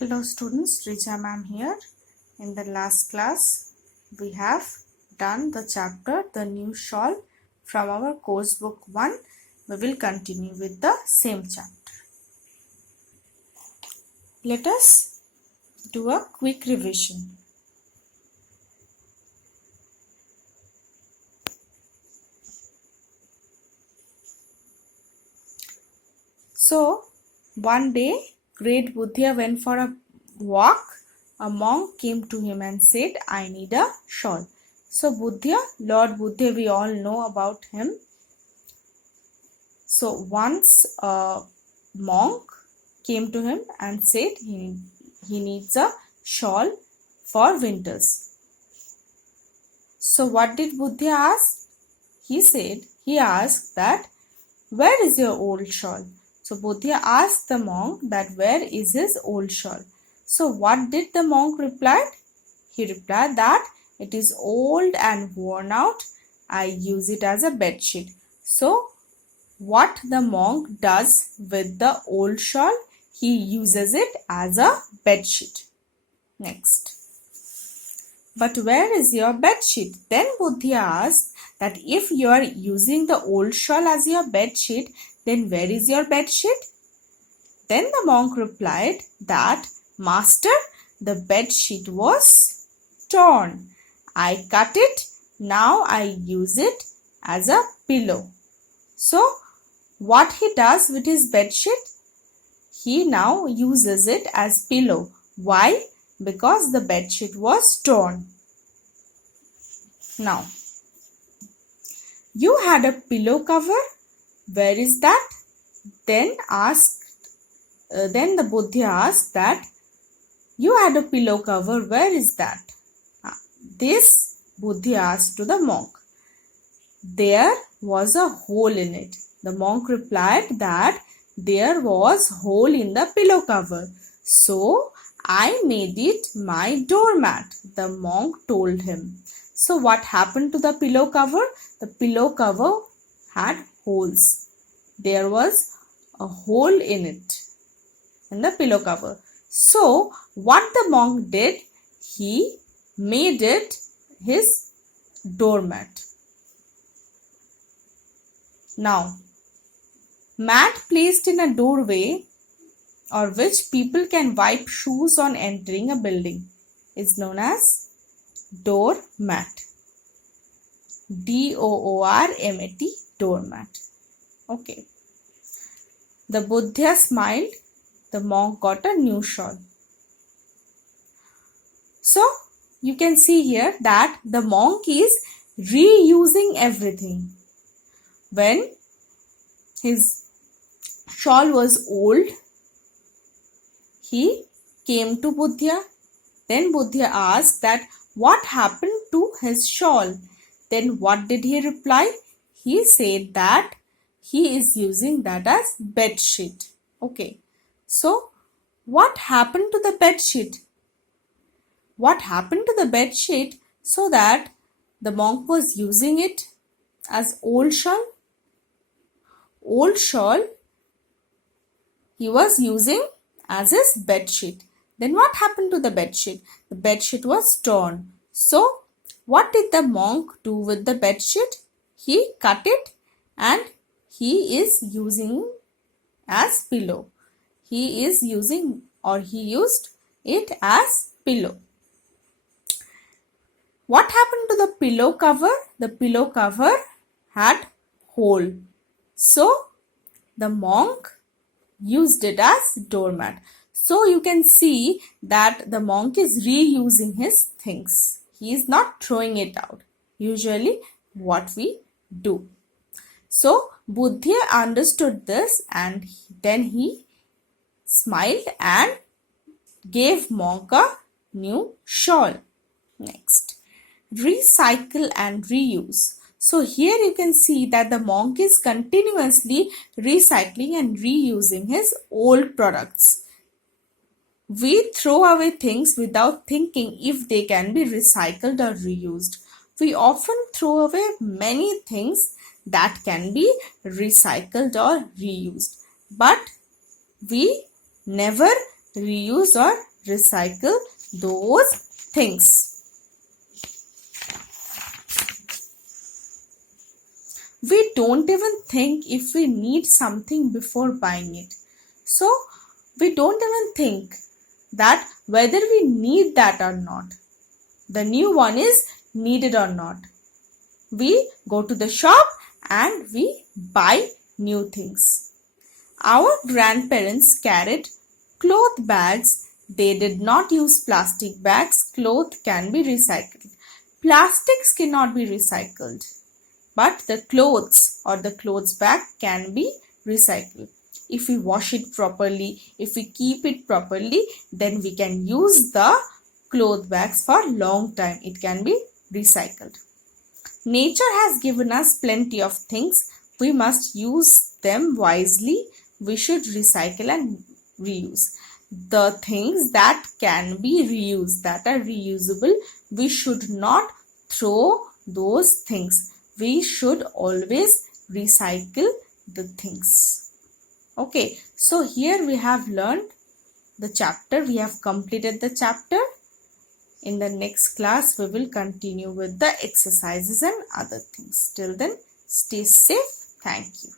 Hello students, Richa ma'am here. In the last class, we have done the chapter The New Shawl from our course book 1. We will continue with the same chapter. Let us do a quick revision. So, one day, great Buddha went for a walk. A monk came to him and said, I need a shawl. So, Buddha, Lord Buddha, we all know about him. So, once a monk came to him and said he needs a shawl for winters. So, what did Buddha ask? He asked that, where is your old shawl? So Buddha asked the monk that where is his old shawl. So what did the monk reply? He replied that it is old and worn out. I use it as a bedsheet. So what the monk does with the old shawl? He uses it as a bedsheet. Next. But where is your bedsheet? Then Buddha asked that if you are using the old shawl as your bedsheet, then where is your bedsheet? Then the monk replied that, Master, the bedsheet was torn. I cut it. Now I use it as a pillow. So, what he does with his bedsheet? He now uses it as pillow. Why? Because the bedsheet was torn. Now, you had a pillow cover. Where is that? Then the Buddha asked that, you had a pillow cover. Where is that? This Buddha asked to the monk. There was a hole in it. The monk replied that there was hole in the pillow cover. So, I made it my doormat, the monk told him. So what happened to the pillow cover? The pillow cover had holes. There was a hole in it, in the pillow cover. So what the monk did? He made it his doormat. Now, mat placed in a doorway or which people can wipe shoes on entering a building is known as doormat. D-O-O-R-M-A-T, doormat. Okay. The Buddha smiled. The monk got a new shawl. So, you can see here that the monk is reusing everything. When his shawl was old, he came to Buddha. Then Buddha asked that what happened to his shawl. Then what did he reply? He said that he is using that as bedsheet. Okay. So what happened to the bedsheet? What happened to the bedsheet so that the monk was using it as old shawl? Old shawl he was using as his bedsheet. Then what happened to the bedsheet? The bedsheet was torn. So, what did the monk do with the bedsheet? He cut it and he is using as pillow. He is using or he used it as pillow. What happened to the pillow cover? The pillow cover had hole. So, the monk used it as doormat. So you can see that the monk is reusing his things. He is not throwing it out. Usually what we do. So Buddha understood this and then he smiled and gave monk a new shawl. Next, recycle and reuse. So here you can see that the monk is continuously recycling and reusing his old products. We throw away things without thinking if they can be recycled or reused. We often throw away many things that can be recycled or reused, but we never reuse or recycle those things. We don't even think if we need something before buying it. So we don't even think that whether we need that or not. The new one is needed or not. We go to the shop and we buy new things. Our grandparents carried cloth bags. They did not use plastic bags. Cloth can be recycled. Plastics cannot be recycled, but the clothes or the clothes bag can be recycled. If we wash it properly, if we keep it properly, then we can use the cloth bags for long time. It can be recycled. Nature has given us plenty of things. We must use them wisely. We should recycle and reuse. The things that can be reused, that are reusable, we should not throw those things. We should always recycle the things. Okay, so here we have learned the chapter. We have completed the chapter. In the next class, we will continue with the exercises and other things. Till then, stay safe. Thank you.